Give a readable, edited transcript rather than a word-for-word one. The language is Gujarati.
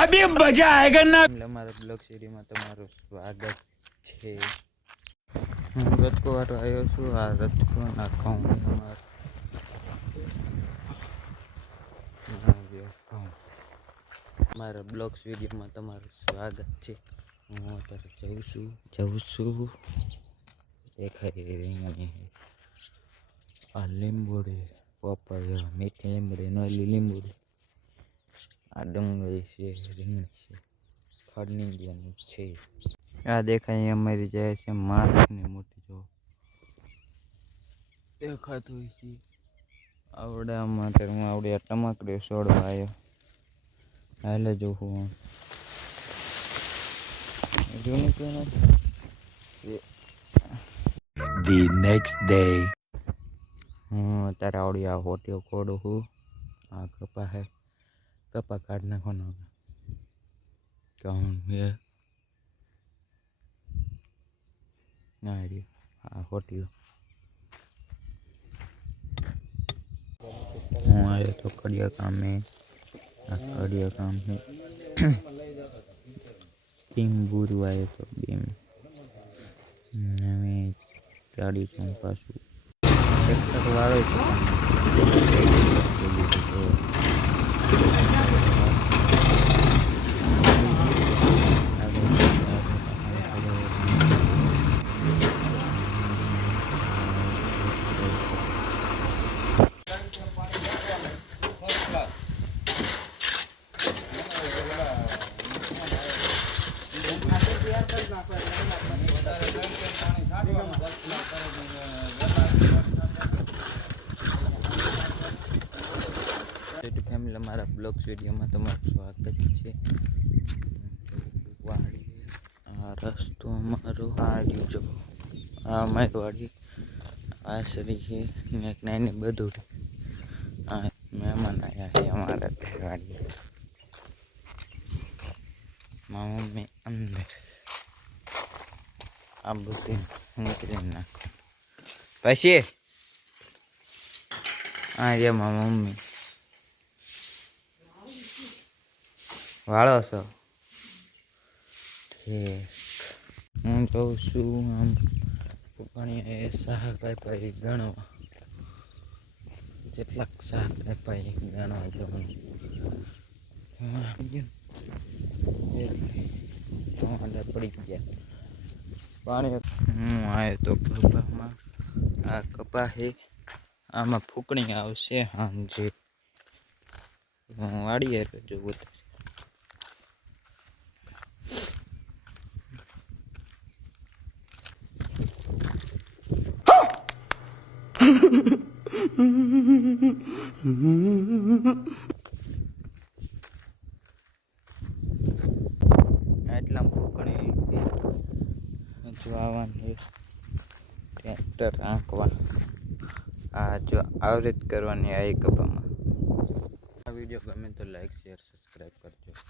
अभी मजा आएगा ना। हमारे ब्लॉग सीरीज में તમારું સ્વાગત છે। હું રજકો વાળો આવ્યો છું। આ રજકો નાખું મારા બ્લોગ વિડીયોમાં તમારું સ્વાગત છે। હું અત્યારે જઉં છું દેખાઈ રહી આ લીંબોડી પપૈયા મીઠી લીંબોડી નોલી લીંબોડી આ ડુંગળી છે રીંગણી છે ખડની જેની છે। આ દેખાય અમારી જાય છે માછની મોટી જો દેખાતું હોય છે। આવડા માટે હું આવડે ટમાકડી છોડવા આવ્યો હાલે જો હું The next day. હું અત્યારે આવડી આ હોટીઓ ખોડું છું। આ કપા હે કપા કાઢ નાખવાનો કહું હે ના આ હોટીઓ હું આવ્યો તો કડિયા કામે આ કડિયા કામ છે ટીમ બુરુ આવ્યો તો બીમ હવે ગાડી છું પાછું ટ્રેક્ટર વાળો છે ફેમિલી અમારા બ્લોગ્સ વિડીયોમાં તમારું સ્વાગત છે। વાડી આ રસ્તો અમારો વાડી જો આ મારી વાડી આ સરી છે એક નાની બધું આ મહેમાન આવ્યા છે અમારા વાડી મારા મમ્મી અંદર આ બધું નીકળી નાખો પછી આ રે મારા મમ્મી વાળો છો હું કહું છું આમ ઘણી શાક આપ્યા ગણવા જેટલાક શાક આપ્યા ગણવા જવાનું પડી ગયા પાણી હું આવ્યો તો કપામાં આ કપા છે આમાં ફૂકણી આવશે સાંજે હું વાડીએ જોવું એટલા ફૂકણી જો આવવાની ટ્રેક્ટર આંકવા આ જો આવરેજ કરવાની આ કપામાં આ વિડીયો ગમે તો લાઈક શેર સબસ્ક્રાઈબ કરજો।